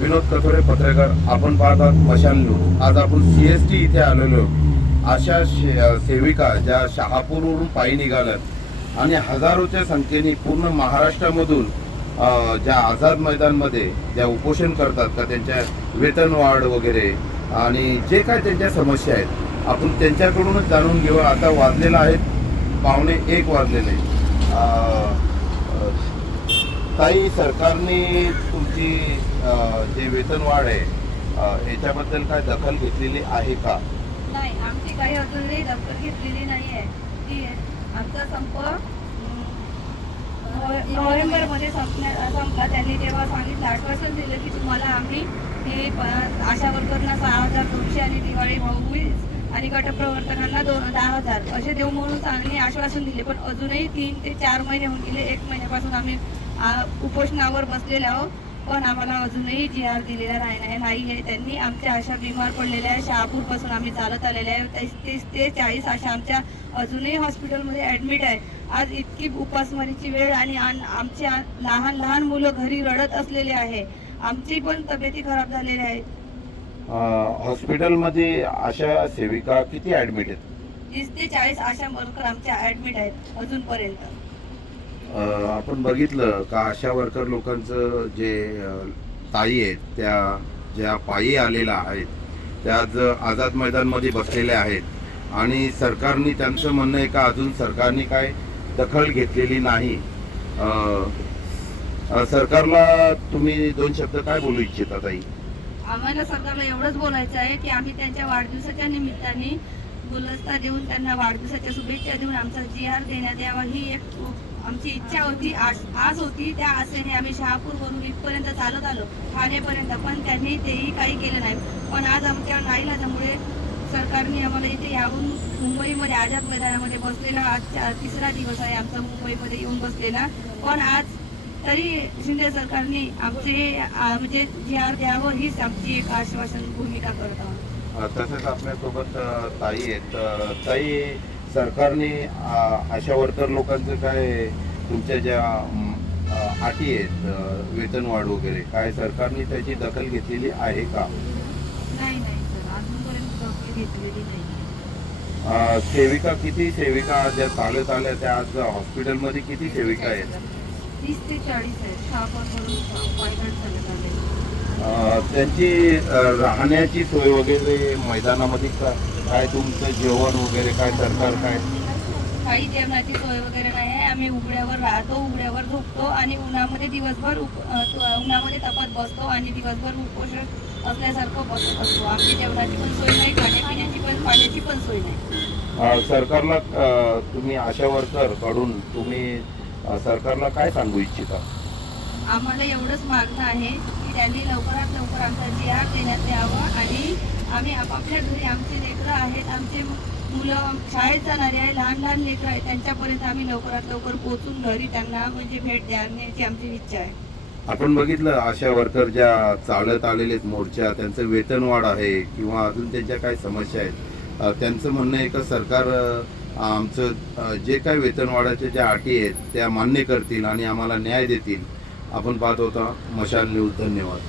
विनोद कथोरे पत्रकार आपण पाहत आहात न्यूज. आज आपण सी एस टी इथे आलेलो. अशा शे- सेविका ज्या शहापूरवरून पायी निघाल्यात आणि हजारोच्या संख्येने पूर्ण महाराष्ट्रामधून ज्या आझाद मैदानमध्ये ज्या उपोषण करतात का त्यांच्या वेतन वाढ वगैरे आणि जे काय त्यांच्या समस्या आहेत आपण त्यांच्याकडूनच जाणून घेऊ आता वाजलेला आहेत. पाहुणे एक वाजलेले. ताई सरकारने तुमची जे वेतन वाढ आहे याच्याबद्दल काय दखल घेतलेली आहे का? नाही आमची काही अजूनही दखल घेतलेली नाही आहे. की आमचा संप नोव्हेंबरमध्ये संपण्या संपला. त्यांनी तेव्हा सांगितलं आश्वासन दिलं की तुम्हाला आम्ही हे आशा वर्करना सहा हजार दोनशे आणि दिवाळी भाऊबीज आणि गटप्रवर्तकांना दोन दहा हजार असे देऊ म्हणून चांगले आश्वासन दिले. पण अजूनही तीन ते चार महिने होऊन गेले. एक महिन्यापासून आम्ही उपोषणावर बसलेले आहोत. पण आम्हाला अजूनही जी आर दिलेला नाही आहे त्यांनी आमच्या आशा बिमार पडलेल्या आहे. शहापूरपासून आम्ही चालत आलेले आहे. तीस ते चाळीस आशा आमच्या अजूनही हॉस्पिटलमध्ये ॲडमिट आहे. आज इतकी उपासमारीची वेळ आणि आमच्या लहान लहान मुलं घरी रडत असलेले आहे. आमची पण तब्येती खराब झालेल्या आहेत अ, हॉस्पिटलमध्ये अशा सेविका किती ऍडमिट आहेत? तीस ते चाळीस आशा वर्कर आमच्या ॲडमिट आहेत अजूनपर्यंत. आपण बघितलं का आशा वर्कर लोकांचं जे ताई आहेत त्या ज्या पायी आलेल्या आहेत त्या आज आझाद मैदानमध्ये बसलेल्या आहेत. आणि सरकारने त्यांचं म्हणणं आहे का अजून सरकारने काय दखल घेतलेली नाही. सरकारला तुम्ही दोन शब्द काय बोलू इच्छिता ताई? आम्हाला सरकारला एवढंच बोलायचं आहे की आम्ही त्यांच्या वाढदिवसाच्या निमित्ताने गुलदस्ता देऊन त्यांना वाढदिवसाच्या शुभेच्छा देऊन आमचा जी आर देण्यात यावा. ही एक आमची इच्छा होती आस आस होती. त्या आसेने आम्ही शहापूरवरून इथपर्यंत चालत आलो. ठाणेपर्यंत पण त्यांनी तेही काही केलं नाही. पण आज आमच्या नाईलाजामुळे सरकारने आम्हाला इथे यावून मुंबईमध्ये आझाद मैदानामध्ये बसलेला आजचा तिसरा दिवस आहे आमचा मुंबईमध्ये येऊन बसलेला. पण आज तरी शिंदे सरकारने आमचे म्हणजे जी आर द्यावं हीच आमची एक आश्वासन भूमिका करत आहोत. तसेच आपल्यासोबत ताई आहेत. ताई सरकारने आशा वर्कर लोकांचं काय तुमच्या ज्या अटी आहेत वेतन वाढ वगैरे काय सरकारने त्याची दखल घेतलेली आहे का? नाही नाही सर. अजूनपर्यंत दखल घेतलेली नाही. अ, सेविका किती? सेविका ज्या चालत आल्या त्या आज हॉस्पिटलमध्ये किती सेविका आहेत? तीस ते चाळीस आहेत. चालत आले. त्यांची राहण्याची सोय वगैरे मैदानामध्ये काय तुमचं जेवण वगैरे काय सरकार काय? काही जेवणाची सोय वगैरे नाही आहे. आम्ही उघड्यावर राहतो उघड्यावर झोपतो आणि उन्हामध्ये दिवसभर उन्हामध्ये तपत बसतो आणि दिवसभर उपोषण असल्यासारखं बसत. असतो आमची जेवणाची पण सोय नाही खाण्यापिण्याची पण पाण्याची पण सोय नाही. सरकारला तुम्ही आशा वर्करकडून तुम्ही सरकारला काय सांगू इच्छिता? आम्हाला एवढंच मागणं आहे की त्यांनी लवकरात लवकर आमचा जी आर देण्यात यावं आणि आम्ही आपापल्या घरी आमचे लेकरं आहेत आमचे मुलं शाळेत जाणारे आहे लहान लहान लेकरं आहेत त्यांच्यापर्यंत आम्ही लवकरात लवकर पोहोचून घरी त्यांना म्हणजे भेट द्याण्याची आमची इच्छा आहे. आपण बघितलं आशा वर्कर ज्या चालत आलेले आहेत मोर्चा त्यांचं वेतनवाढ आहे किंवा अजून त्यांच्या काय समस्या आहेत त्यांचं म्हणणं आहे का सरकार आमचं जे काय वेतनवाढाच्या ज्या अटी आहेत त्या मान्य करतील आणि आम्हाला न्याय देतील. आपण पाहत होता मशाल न्यूज. धन्यवाद.